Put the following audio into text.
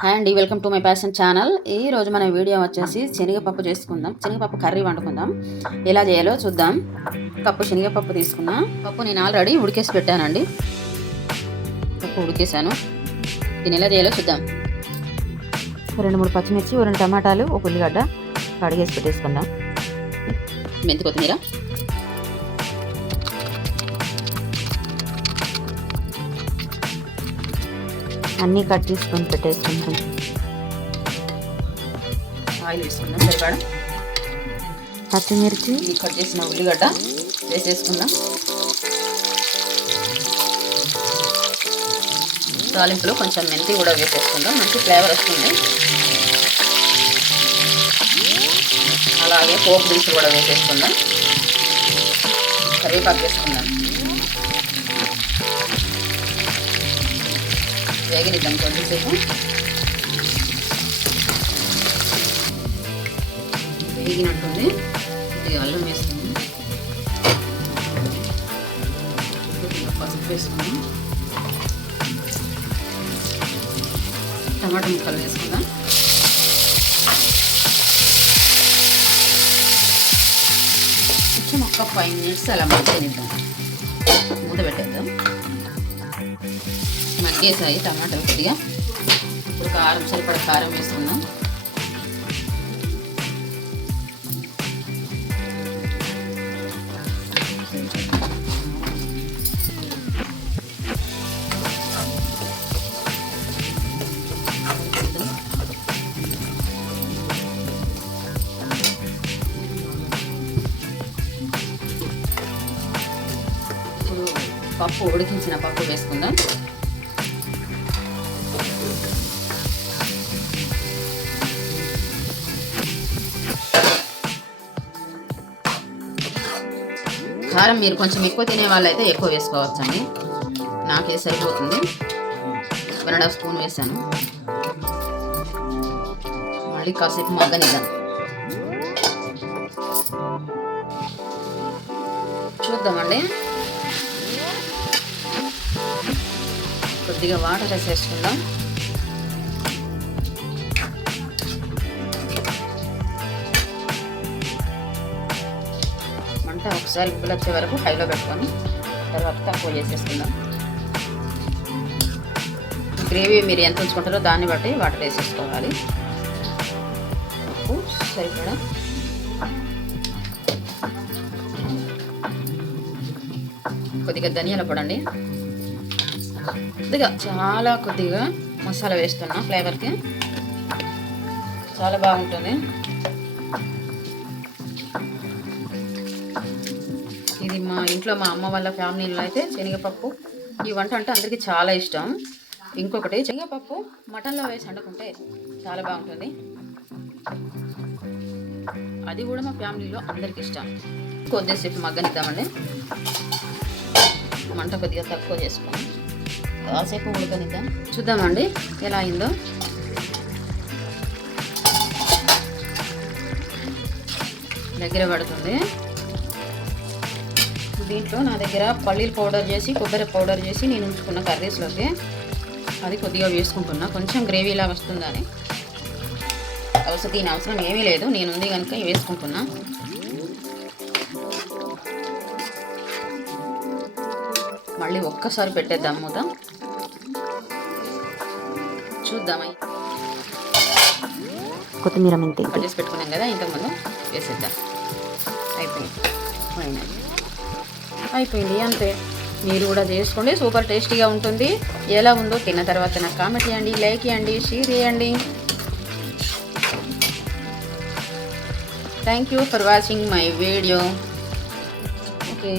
Hi అండి, welcome to my passion channel. ఈ రోజు మన వీడియో వచ్చేసి శనగపప్పు చేసుకుందాం. శనగపప్పు కర్రీ వండుకుందాం. ఎలా చేయాలో చూద్దాం. కప్పు శనగపప్పు తీసుకున్నా. పప్పు నేను ఆల్రెడీ ఉడికేసి పెట్టానండి. పప్పు ఉడికేసాను. దీన్ని ఎలా చేయాలో చూద్దాం. 2-3 పచ్చిమిర్చి, 2 టమాటాలు, ఒక ఉల్లిగడ్డ కడిగేసి పెట్టేసుకుందాం. మెంతి కొత్తిమీర, అన్నీ కట్ చేసుకొని పెట్టేసుకుంటాం. ఆయిల్ వేసుకుందాం సరిపడా. పచ్చిమిర్చి, కట్ చేసిన ఉల్లిగడ్డ వేసేసుకుందాం. తాలింపులో కొంచెం మెంతి కూడా వేసేసుకుందాం, మంచి ఫ్లేవర్ వస్తుంది. అలాగే పోపు దినుసులు కూడా వేసేసుకుందాం. కరివేపాకు వేసుకుందాం. వేగనిద్దాం కొద్దిసేపు. వేగినట్టుంది. కొద్దిగా అల్లం వేసుకుందాం, కొద్దిగా పసుపు వేసుకుందాం, టమాటా ముక్కలు వేసుకుందాం. కొంచెం ఒక 5 minutes అలా మగ్గనిద్దాం. మూత పెట్టేద్దాం. మగ్గేసాయి టమాటాలు కొద్దిగా. ఇప్పుడు కారం, సరిపడా కారం వేసుకుందాం. ఇప్పుడు పప్పు, ఉడికించిన పప్పు వేసుకుందాం. కారం మీరు కొంచెం ఎక్కువ తినే వాళ్ళైతే ఎక్కువ వేసుకోవచ్చండి. నాకే సరిపోతుంది. 1.5 స్పూన్ వేసాను. మళ్ళీ కాసేపు మగ్గనిద్దాం. చూద్దామండి. కొద్దిగా వాటర్ వేసేసుకుందాం. ఒకసారి ఉప్పులు వచ్చే వరకు హైలో పెట్టుకొని తర్వాత తక్కువ చేసేసుకుందాం. గ్రేవీ మీరు ఎంత ఉంచుకుంటారో దాన్ని బట్టి వాటర్ వేసేసుకోవాలి. ఉప్పు సరిపడా, కొద్దిగా ధనియాల పొడి అండి. చాలా కొద్దిగా మసాలా వేస్తున్నా. ఫ్లేవర్కి చాలా బాగుంటుంది. ఇది మా ఇంట్లో, మా అమ్మ వాళ్ళ ఫ్యామిలీలో అయితే శనగపప్పు ఈ వంట అంటే అందరికీ చాలా ఇష్టం. ఇంకొకటి, శనగపప్పు మటన్లో వేసి వండుకుంటే చాలా బాగుంటుంది. అది కూడా మా ఫ్యామిలీలో అందరికీ ఇష్టం. కొద్దిసేపు మగ్గనిద్దామండి. మంట కొద్దిగా తక్కువ చేసుకొని కాసేపు ఉడకనిద్దాం. చూద్దామండి ఎలా అయిందో. దగ్గర పడుతుంది. దీంట్లో నా దగ్గర పల్లీలు పౌడర్ చేసి, కొబ్బరి పౌడర్ చేసి నేను ఉంచుకున్న కర్రీస్లోకి అది కొద్దిగా వేసుకుంటున్నా. కొంచెం గ్రేవీలా వస్తుందని. దీని అవసరం ఏమీ లేదు, నేను ఉంది కనుక వేసుకుంటున్నా. మళ్ళీ ఒక్కసారి పెట్టేద్దాం మూత. చూద్దామా. కొత్తిమీర, మెంతి కట్ చేసి పెట్టుకున్నాం కదా ఇంతకుముందు, వేసేద్దాం. అయిపోయింది అంతే. మీరు కూడా చేసుకోండి, సూపర్ టేస్టీగా ఉంటుంది. ఎలా ఉందో తిన్న తర్వాత నాకు కామెంట్ చేయండి, లైక్ చేయండి, షేర్ చేయండి. Thank you for watching my video. Okay.